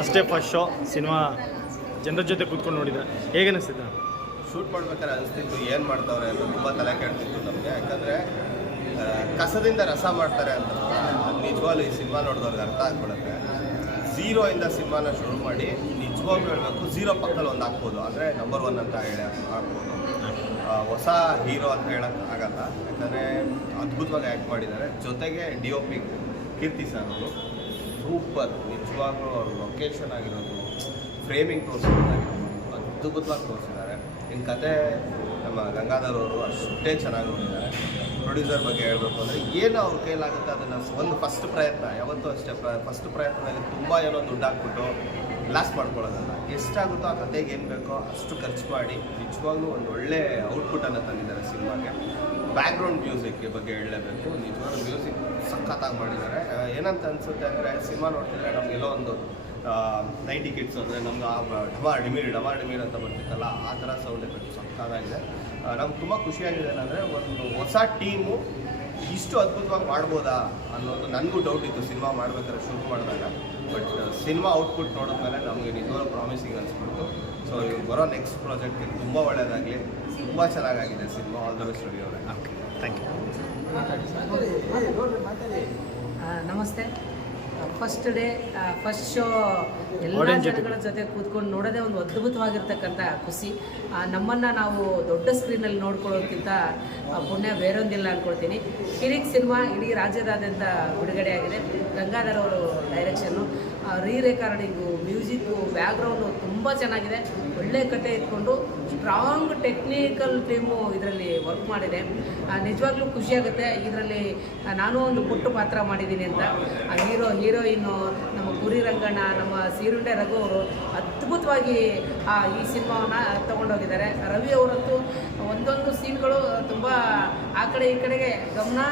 First show cinema ಜನರ ಜೊತೆ ಕೂತ್ಕೊಂಡು ನೋಡಿದ್ರೆ ಹೇಗೆ ಅನಿಸ್ತಿದೆ? ಶೂಟ್ ಮಾಡ್ಬೇಕಾದ್ರೆ ಅನಿಸ್ತಿತ್ತು ಏನು ಮಾಡ್ತಾವ್ರೆ ಅಂತ ತುಂಬ ತಲೆ ಕೆಡ್ತಿತ್ತು ನಮಗೆ. ಯಾಕಂದರೆ ಕಸದಿಂದ ರಸ ಮಾಡ್ತಾರೆ ಅಂತ ನಿಜವಾಗ್ಲೂ ಈ ಸಿನಿಮಾ ನೋಡಿದವ್ರಿಗೆ ಅರ್ಥ ಆಗ್ಬಿಡುತ್ತೆ. ಝೀರೋಯಿಂದ ಸಿನಿಮಾನ ಶುರು ಮಾಡಿ ನಿಜವಾಗ್ಲೂ ಹೇಳಬೇಕು ಝೀರೋ ಪಕ್ಕದಲ್ಲಿ ಒಂದು ಹಾಕ್ಬೋದು, ಅಂದರೆ ನಂಬರ್ 1 ಅಂತ ಹೇಳಿ ಹಾಕ್ಬೋದು. ಹೊಸ ಹೀರೋ ಅಂತ ಹೇಳೋಕ್ಕೆ ಆಗಲ್ಲ, ಯಾಕಂದರೆ ಅದ್ಭುತವಾಗಿ ಆ್ಯಕ್ಟ್ ಮಾಡಿದ್ದಾರೆ. ಜೊತೆಗೆ DOP ಕೀರ್ತಿ ಸರ್ ಅವರು ಸೂಪರ್. ನಿಜವಾಗ್ಲೂ ಅವರು ಲೊಕೇಶನ್ ಆಗಿರೋದು, ಫ್ರೇಮಿಂಗ್ ತೋರಿಸೋದಾಗಿರೋದು ಅದ್ಭುತವಾಗಿ ತೋರಿಸಿದ್ದಾರೆ. ಇನ್ನು ಕತೆ ನಮ್ಮ ಗಂಗಾಧರ್ ಅವರು ಅಷ್ಟೇ ಚೆನ್ನಾಗಿ ನೋಡಿದ್ದಾರೆ. ಪ್ರೊಡ್ಯೂಸರ್ ಬಗ್ಗೆ ಹೇಳಬೇಕು ಅಂದರೆ ಏನು ಅವ್ರ ಕೈಲಾಗುತ್ತೆ ಅದನ್ನು ಒಂದು ಫಸ್ಟ್ ಪ್ರಯತ್ನ, ಯಾವತ್ತೂ ಅಷ್ಟೇ ಫಸ್ಟ್ ಪ್ರಯತ್ನದಲ್ಲಿ ತುಂಬ ಏನೋ ದುಡ್ಡು ಹಾಕ್ಬಿಟ್ಟು ಲಾಸ್ ಮಾಡ್ಕೊಳ್ಳೋದಲ್ಲ. ಎಷ್ಟಾಗುತ್ತೋ ಆ ಕತೆಗೆ ಏನು ಬೇಕೋ ಅಷ್ಟು ಖರ್ಚು ಮಾಡಿ ನಿಜವಾಗ್ಲೂ ಒಂದು ಒಳ್ಳೆ ಔಟ್ಪುಟನ್ನು ತಂದಿದ್ದಾರೆ ಸಿನಿಮಾಗೆ. ಬ್ಯಾಕ್ಗ್ರೌಂಡ್ ಮ್ಯೂಸಿಕ್ ಬಗ್ಗೆ ಹೇಳಲೇಬೇಕು. ನಿಜವಾಗ್ಲೂ ಮ್ಯೂಸಿಕ್ ಸಖತ್ತಾಗಿ ಮಾಡಿದ್ದಾರೆ. ಏನಂತ ಅನಿಸುತ್ತೆ ಅಂದರೆ ಸಿನಿಮಾ ನೋಡ್ತಿದ್ರೆ ನಮಗೆಲ್ಲೋ ಒಂದು 90 ಕಿಡ್ಸ್ ಅಂದರೆ ನಮ್ಗೆ ಆ ಡಮಾರ್ ಡಿಮೀರ್ ಅಂತ ಬರ್ತಿತ್ತಲ್ಲ, ಆ ಥರ ಸೌಂಡ್ ಎಫೆಕ್ಟ್ ಸಖತ್ತಾಗಿದೆ. ನಮ್ಗೆ ತುಂಬ ಖುಷಿಯಾಗಿದೆ ಏನಂದರೆ ಒಂದು ಹೊಸ ಟೀಮು ಇಷ್ಟು ಅದ್ಭುತವಾಗಿ ಮಾಡ್ಬೋದಾ ಅನ್ನೋದು ನನಗೂ ಡೌಟ್ ಇತ್ತು ಸಿನಿಮಾ ಮಾಡ್ಬೇಕಾದ್ರೆ ಶುರು ಮಾಡಿದಾಗ. ಬಟ್ ಸಿನಿಮಾ ಔಟ್ಪುಟ್ ನೋಡಿದ್ಮೇಲೆ ನಮಗೆ ನಿಜವಾಗ್ಲೂ ಪ್ರಾಮಿಸಿಂಗ್ ಅನಿಸ್ಬಿಡ್ತು. ಸೊ ಇವ್ರು ಬರೋ ನೆಕ್ಸ್ಟ್ ಪ್ರಾಜೆಕ್ಟ್ಗೆ ತುಂಬ ಒಳ್ಳೆಯದಾಗಲಿ. ತುಂಬ ಚೆನ್ನಾಗಾಗಿದೆ ಸಿನಿಮಾ. ಆಲ್ ದ ಬೆಸ್ಟ್ ರವಿ ಅವರೇ. Okay, thank you. ನಮಸ್ತೆ. ಫಸ್ಟ್ ಡೇ ಫಸ್ಟ್ ಶೋ ಎಲ್ಲ ಜನಗಳ ಜೊತೆ ಕೂತ್ಕೊಂಡು ನೋಡೋದೇ ಒಂದು ಅದ್ಭುತವಾಗಿರ್ತಕ್ಕಂಥ ಖುಷಿ. ನಮ್ಮನ್ನು ನಾವು ದೊಡ್ಡ ಸ್ಕ್ರೀನಲ್ಲಿ ನೋಡ್ಕೊಳ್ಳೋದಕ್ಕಿಂತ ಪುಣ್ಯ ಬೇರೊಂದಿಲ್ಲ ಅಂದ್ಕೊಳ್ತೀನಿ. ಕಿರಿಕ್ ಸಿನಿಮಾ ಇಡೀ ರಾಜ್ಯದಾದ್ಯಂತ ಬಿಡುಗಡೆಯಾಗಿದೆ. ಗಂಗಾಧರ್ ಅವರು ಡೈರೆಕ್ಷನ್ನು, ರೆಕಾರ್ಡಿಂಗು, ಮ್ಯೂಸಿಕ್ಕು, ಬ್ಯಾಕ್ಗ್ರೌಂಡು ತುಂಬ ಚೆನ್ನಾಗಿದೆ. ಒಳ್ಳೆ ಕತೆ ಇಟ್ಕೊಂಡು ಸ್ಟ್ರಾಂಗ್ ಟೆಕ್ನಿಕಲ್ ಟೀಮು ಇದರಲ್ಲಿ ವರ್ಕ್ ಮಾಡಿದೆ. ನಿಜವಾಗ್ಲೂ ಖುಷಿಯಾಗುತ್ತೆ. ಇದರಲ್ಲಿ ನಾನು ಒಂದು ಪುಟ್ಟ ಪಾತ್ರ ಮಾಡಿದ್ದೀನಿ ಅಂತ. ಹೀರೋಯಿನ್ನು ನಮ್ಮ ಗುರಿ ರಂಗಣ್ಣ, ನಮ್ಮ ಸೀರುಂಡೆ ರಘು ಅವರು ಅದ್ಭುತವಾಗಿ ಈ ಸಿನಿಮಾವನ್ನು ತೊಗೊಂಡೋಗಿದ್ದಾರೆ. ರವಿ ಅವರಂತೂ ಒಂದೊಂದು ಸೀನ್ಗಳು ತುಂಬ ಆ ಕಡೆ ಈ ಕಡೆಗೆ ಗಮನ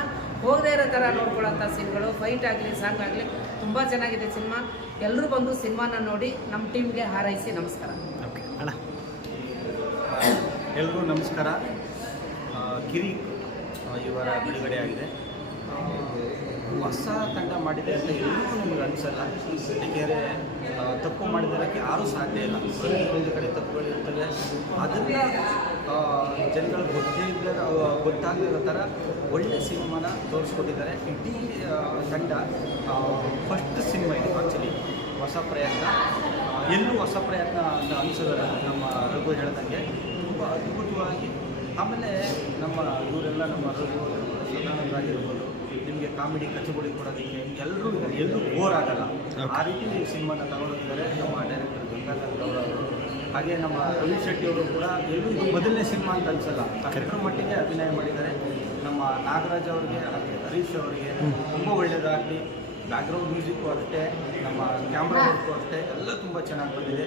ಹೋಗದೇ ಇರೋ ಥರ ನೋಡ್ಕೊಳ್ಳೋಂಥ ಸೀನ್ಗಳು, ಫೈಟ್ ಆಗಲಿ ಸಾಂಗ್ ಆಗಲಿ ತುಂಬ ಚೆನ್ನಾಗಿದೆ ಸಿನಿಮಾ. ಎಲ್ಲರೂ ಬಂದು ಸಿನಿಮಾನ ನೋಡಿ ನಮ್ಮ ಟೀಮ್ಗೆ ಹಾರೈಸಿ. ನಮಸ್ಕಾರ. ಓಕೆ ಅಣ್ಣ. ಎಲ್ರಿಗೂ ನಮಸ್ಕಾರ. ಕಿರಿಕ್ ಇವರ ಬಿಡುಗಡೆಯಾಗಿದೆ. ಹೊಸ ತಂಡ ಮಾಡಿದೆ ಅಂತ ಎಲ್ಲರೂ ನಮಗೆ ಅನಿಸಲ್ಲ. ಏಕೆಂದರೆ ತಪ್ಪು ಮಾಡಿದ್ದಕ್ಕೆ ಯಾರೂ ಸಾಧ್ಯ ಇಲ್ಲ. ಒಂದು ಕಡೆ ತಪ್ಪುಗಳಿರ್ತವೆ, ಅದನ್ನು ಜನಗಳು ಗೊತ್ತಾಗದಿರೋ ಥರ ಒಳ್ಳೆ ಸಿನಿಮಾನ ತೋರಿಸ್ಕೊಟ್ಟಿದ್ದಾರೆ. ಇಡೀ ತಂಡ ಫಸ್ಟ್ ಸಿನಿಮಾ ಇದು ಆ್ಯಕ್ಚುಲಿ ಹೊಸ ಪ್ರಯತ್ನ. ಎಲ್ಲೂ ಹೊಸ ಪ್ರಯತ್ನ ಅಂತ ಅನಿಸೋದಲ್ಲ. ನಮ್ಮ ರಘು ಹೇಳ್ದಂಗೆ ತುಂಬ ಅದ್ಭುತವಾಗಿ. ಆಮೇಲೆ ನಮ್ಮ ಇವರೆಲ್ಲ ನಮ್ಮ ರಘು ಸದಾನಂದಾಗಿರ್ಬೋದು, ನಿಮಗೆ ಕಾಮಿಡಿ ಕಚಗುಳಿ ಕೊಡೋದಕ್ಕೆ ಎಲ್ಲೂ ಬೋರ್ ಆಗಲ್ಲ. ಆ ರೀತಿ ಸಿನಿಮಾನ ತಗೊಂಡಿದ್ದಾರೆ ನಮ್ಮ ಡೈರೆಕ್ಟರ್ ಗಂಗಾಧರ್ ಅವರು. ಹಾಗೆ ನಮ್ಮ ರವಿ ಶೆಟ್ಟಿ ಅವರು ಕೂಡ ಎಲ್ಲೂ ಇದು ಮೊದಲನೇ ಸಿನಿಮಾ ಅಂತ ಅನಿಸಲ್ಲ, ಅಷ್ಟರ ಮಟ್ಟಿಗೆ ಅಭಿನಯ ಮಾಡಿದ್ದಾರೆ. ನಮ್ಮ ನಾಗರಾಜ್ ಅವರಿಗೆ ಹಾಗೆ ಹರೀಶ್ ಅವರಿಗೆ ತುಂಬ ಒಳ್ಳೆಯದಾಗಲಿ. ಬ್ಯಾಕ್ಗ್ರೌಂಡ್ ಮ್ಯೂಸಿಕ್ಕು ಅಷ್ಟೇ, ನಮ್ಮ ಕ್ಯಾಮ್ರಾ ವರ್ಕು ಅಷ್ಟೇ, ಎಲ್ಲ ತುಂಬ ಚೆನ್ನಾಗಿ ಬಂದಿದೆ.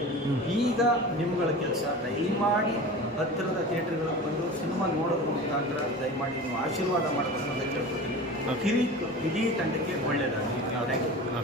ಈಗ ನಿಮ್ಗಳ ಕೆಲಸ ದಯಮಾಡಿ ಹತ್ತಿರದ ಥಿಯೇಟ್ರ್ಗಳಿಗೆ ಬಂದು ಸಿನಿಮಾ ನೋಡೋದ್ರ ಮುಖಾಂತರ ದಯಮಾಡಿ ನೀವು ಆಶೀರ್ವಾದ ಮಾಡಬೇಕು ಅಂತ ಕೇಳ್ಕೊತೀನಿ. ಕಿರಿಕ್ ಇಡೀ ತಂಡಕ್ಕೆ ಒಳ್ಳೆಯದಾಗಲಿ. Thank you.